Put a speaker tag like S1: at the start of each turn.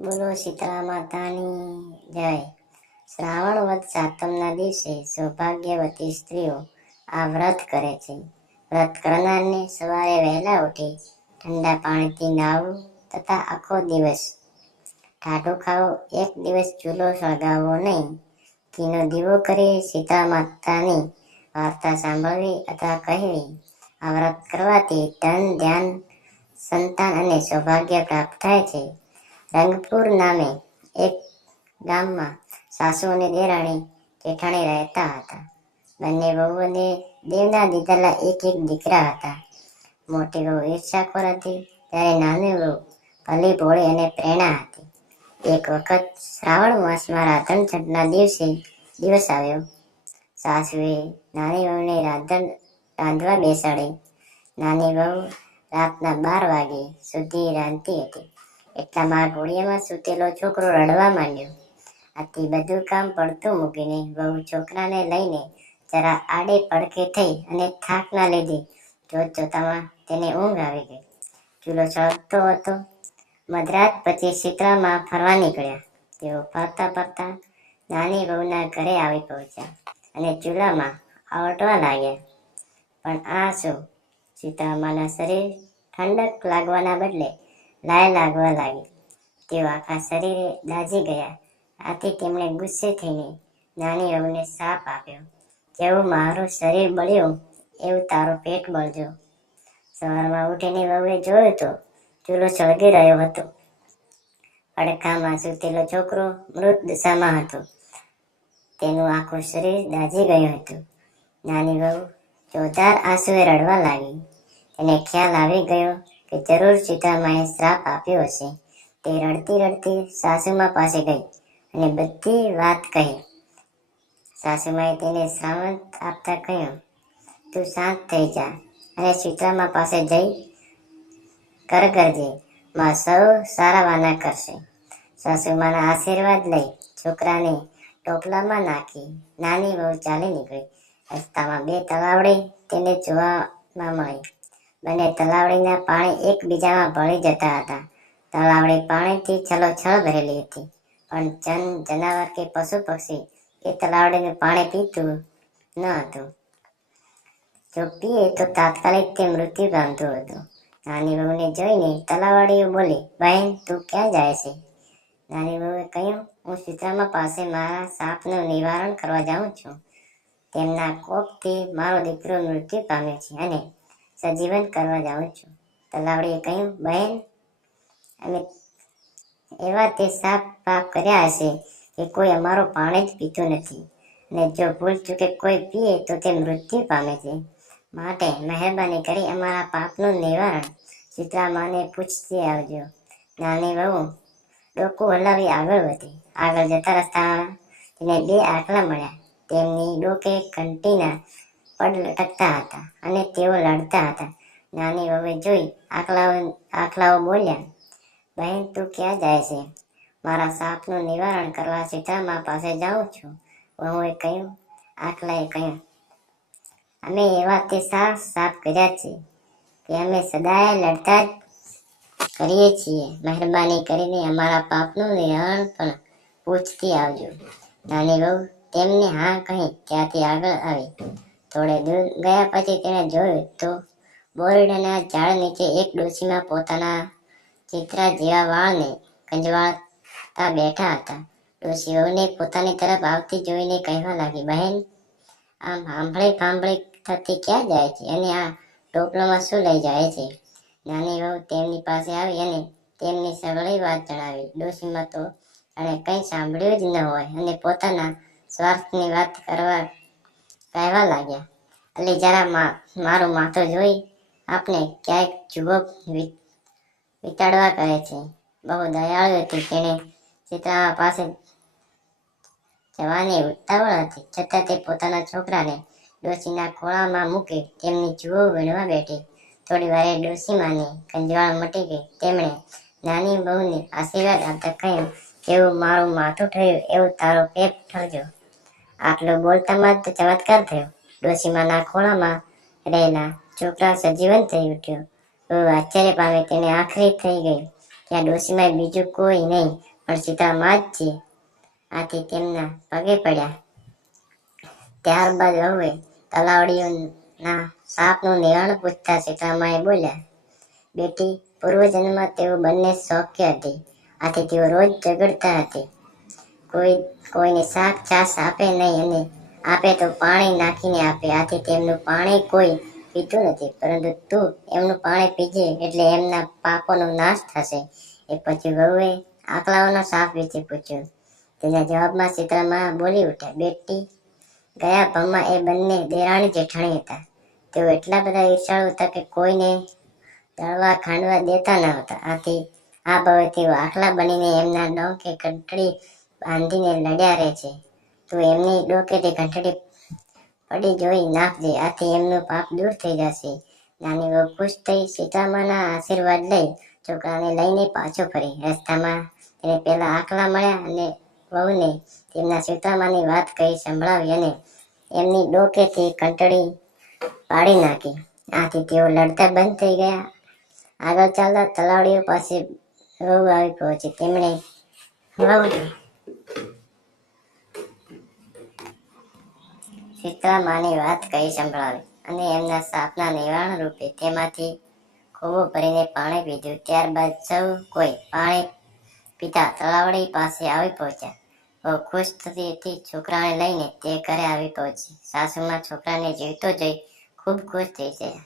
S1: બોલો શીતળા માતાની જય. શ્રાવણ વદ સાતમના દિવસે સૌભાગ્યવતી સ્ત્રીઓ આ વ્રત કરે છે. વ્રત કરનારને સવારે વહેલા ઉઠી ઠંડા પાણીથી નાહવું તથા આખો દિવસ ટાઢું ખાવો, એક દિવસ ચૂલો સળગાવવો નહીં. ઘીનો દીવો કરી સીતા માતાની વાર્તા સાંભળવી અથવા કહેવી, આ વ્રત કરવાથી ધન, ધ્યાન, સંતાન અને સૌભાગ્ય પ્રાપ્ત થાય છે. રંગપુર નામે એક ગામમાં સાસુ અને દેરાણી જેઠાણી રહેતા હતા. બંને વહુઓને દેવના દીધેલા એક એક દીકરા હતા. મોટી વહુ ઈર્ષાખોર હતી, ત્યારે નાની વહુ ભલી ભોળી અને પ્રેરણા હતી. એક વખત શ્રાવણ માસમાં રાધણ છઠના દિવસે દિવસ આવ્યો. સાસુએ નાની વહુને રાધણ રાંધવા બેસાડી. નાની વહુ રાતના બાર વાગે સુધી રાંધતી હતી. એટલામાં ઘોડિયામાં સૂતેલો છોકરો રડવા માંડ્યો. આથી બધું કામ પડતું મૂકીને બહુ છોકરાને લઈને જરા આડે પડખે થઈ અને થાકના લીધે. જોત જોતામાં તેને ઊંઘ આવી ગઈ. ચૂલો સળગતો હતો. મધરાત પછી શીતળામાં ફરવા નીકળ્યા. તેઓ ફરતા ફરતા નાની વહુના ઘરે આવી પહોંચ્યા અને ચૂલામાં આવટવા લાગ્યા. પણ આ શું? સીતામાના શરીર ઠંડક લાગવાના બદલે લાય લાગવા લાગી. તેઓ આખા શરીરે દાઝી ગયા. આથી તેમણે ગુસ્સે થઈને નાની વહુને સાપ આપ્યો. જેવું મારું શરીર બળ્યું? એવું તારું પેટ બળજો. સવારમાં ઉઠીને વહુએ જોયું તો ચૂલો સળગી રહ્યો હતો. અડકામાં સૂતેલો છોકરો મૃત દશામાં હતો. તેનું આખું શરીર દાઝી ગયું હતું. નાની વહુ જોરદાર આંસુએ રડવા લાગી. તેને ખ્યાલ આવી ગયો કે જરૂર સીતામાએ શ્રાપ આપ્યો હશે. તે રડતી રડતી સાસુમા પાસે ગઈ અને બધી વાત કહી. સાસુમાએ તેને શ્રાવંત આપતા કહ્યું, તું શાંત થઈ જા અને સીતામા પાસે જઈ કર કરજે માં સૌ સારા વાના કરશે. સાસુમાના આશીર્વાદ લઈ છોકરાને ટોપલામાં નાખી નાની વહુ ચાલી નીકળી. રસ્તામાં બે તલાવડી તેને જોવામાં મળી. બંને તલાવડીના પાણી એકબીજામાં ભળી જતા હતા. તલાવડી પાણીથી છલોછલ ભરેલી હતી. પણ જન, જનાવર કે પશુ પક્ષી એ તલાવડીનું પાણી પીતું ન હતું. જો પીએ તો તાત્કાલિક તે મૃત્યુ પામતું હતું. નાની બહુને જોઈને તલાવડીઓ બોલી, બહેન, તું ક્યાં જાય છે? નાની બહુએ કહ્યું, હું સીતામા પાસે મારા સાપનું નિવારણ કરવા જાઉં છું. તેમના કોપથી મારો દીકરો મૃત્યુ પામ્યો છે અને સજીવન કરવા જાઉં છું. તલાવડીએ કહ્યું, બહેન અમે એવા તે સાપ પાપ કર્યા હશે કે કોઈ અમારો પાણી જ પીતું નથી. અને જો ભૂલ ચૂકે કોઈ પીએ તો તે મૃત્યુ પામે છે. માટે મહેરબાની કરી અમારા પાપનું નિવારણ શીતળા માને પૂછતી આવજો. નાની વહુ ડોકું હલાવી આગળ વધી. આગળ જતા રસ્તામાં તેને બે આટલા મળ્યા. તેમની ડોકે ઘંટીના પડ લટકતા હતા અને તેઓ લડતા હતા. નાની વવે જોઈ આખલાઓ આખલાઓ બોલ્યા, બહેન, તું ક્યાં જાય છે? મારા સાપનું નિવારણ કરવા સીતામા પાસે જાઉં છું. વહુએ કહ્યું, આખલાએ કહ્યું, અમે એવા તે સાફ સાફ કર્યા છે કે અમે સદાય લડતા જ કરીએ છીએ. મહેરબાની કરીને અમારા પાપનું નિવારણ પણ પૂછતી આવજો. નાની વહુ તેમને હા કહી ત્યાંથી આગળ આવી. થોડે દૂર ગયા પછી તેણે જોયું તો બોરડાના ઝાડ નીચે એક ડોશીમાં પોતાના ચિત્રા જેવા વાળને કંજવાળતા બેઠા હતા. ડોશી વહુને પોતાની તરફ આવતી જોઈને કહેવા લાગી, બહેન, આમ સાંભળે સાંભળે થતી ક્યાં જાય છે? અને આ ટોપલામાં શું લઈ જાય છે? નાની વહુ તેમની પાસે આવી અને તેમની સગળી વાત જણાવી. ડોશીમાં તો અને કંઈ સાંભળ્યું જ ન હોય અને પોતાના સ્વાર્થની વાત કરવા કહેવા લાગ્યા. એટલે જરા મારું માથું જોઈ આપને ક્યાંક જુઓ વિતાડવા કહે છે. બહુ દયાળુ હતી તેણે સીતામા પાસે જવાની ઉતાવળ હતી. છતાં તે પોતાના છોકરાને ડોશીના ખોળામાં મૂકી તેમની જુઓ ગણવા બેઠી. થોડી વારે ડોશીમાની કંજવાળ મટી ગઈ. તેમણે નાની બહુને આશીર્વાદ આપતા કહ્યું જેવું મારું માથું થયું એવું તારો પેટ ઠરજો આટલું બોલતામાં જ ચમત્કાર થયો. ડોશીમાના ખોળામાં રહેલા છોકરા સજીવન થઈ ઉઠ્યો. બહુ આશ્ચર્ય પામે તેને આખરી થઈ ગઈ. ત્યાં ડોશીમાં બીજું કોઈ નહીં, પણ સીતામાં જ છે. આથી તેમના પગે પડ્યા. ત્યારબાદ હવે તલાવડીઓના સાપનું નિવારણ પૂછતા સીતામાએ બોલ્યા, બેટી, પૂર્વજન્મમાં તેઓ બંને શોખ્ય હતી. આથી તેઓ રોજ ઝઘડતા હતી. કોઈ, કોઈને શાક, છાશ આપે નહીં અને આપે તો પાણી નાખીને આપે. આથી તેમનું પાણી કોઈ પીતું નથી, પરંતુ તું એમનું પાણી પીજે એટલે એમના પાપોનો નાશ થશે. એ પછી વહુએ આકલાઓનો સાપ વિશે પૂછ્યું. તેના જવાબમાં સીતામાં બોલી ઉઠ્યા, બેટી, ગયા ભમમાં એ બંને દેરાણી જેઠાણી હતા. તેઓ એટલા બધા ઈર્ષાળુ હતા કે કોઈને દળવા ખાંડવા દેતા ન હતા. આથી આ ભાવે તેઓ આખલા બનીને એમના ડોંકે ઘંટડી બાંધીને લડ્યા રહે છે. તું એમની ડોકેથી ઘંટડી પડી જોઈ નાખજે આથી એમનું પાપ દૂર થઈ જશે. નાની વહુ ખુશ થઈ સીતામાના આશીર્વાદ લઈ છોકરાને લઈને પાછો ફરી. રસ્તામાં તેને પેલા આકલા મળ્યા અને વહુને તેમના સીતામાની વાત કહી સંભળાવી અને એમની ડોકેથી કંટળી પાડી નાખી. આથી તેઓ લડતા બંધ થઈ ગયા. આગળ ચાલતા તલાવડીઓ પાસે વહુ આવી પહોંચી. તેમણે વહુને શીતળા વાત કહી સંભળાવી અને એમના સાપના નિવારણ રૂપે તેમાંથી ખોબો ભરીને પાણી પીધું. ત્યારબાદ સૌ કોઈ પાણી પીતા તળાવડી પાસે આવી પહોંચ્યા. બહુ ખુશ થતી છોકરાને લઈને તે ઘરે આવી પહોંચી. સાસુમાં છોકરાને જીવતો જોઈ ખૂબ ખુશ થઈ ગયા.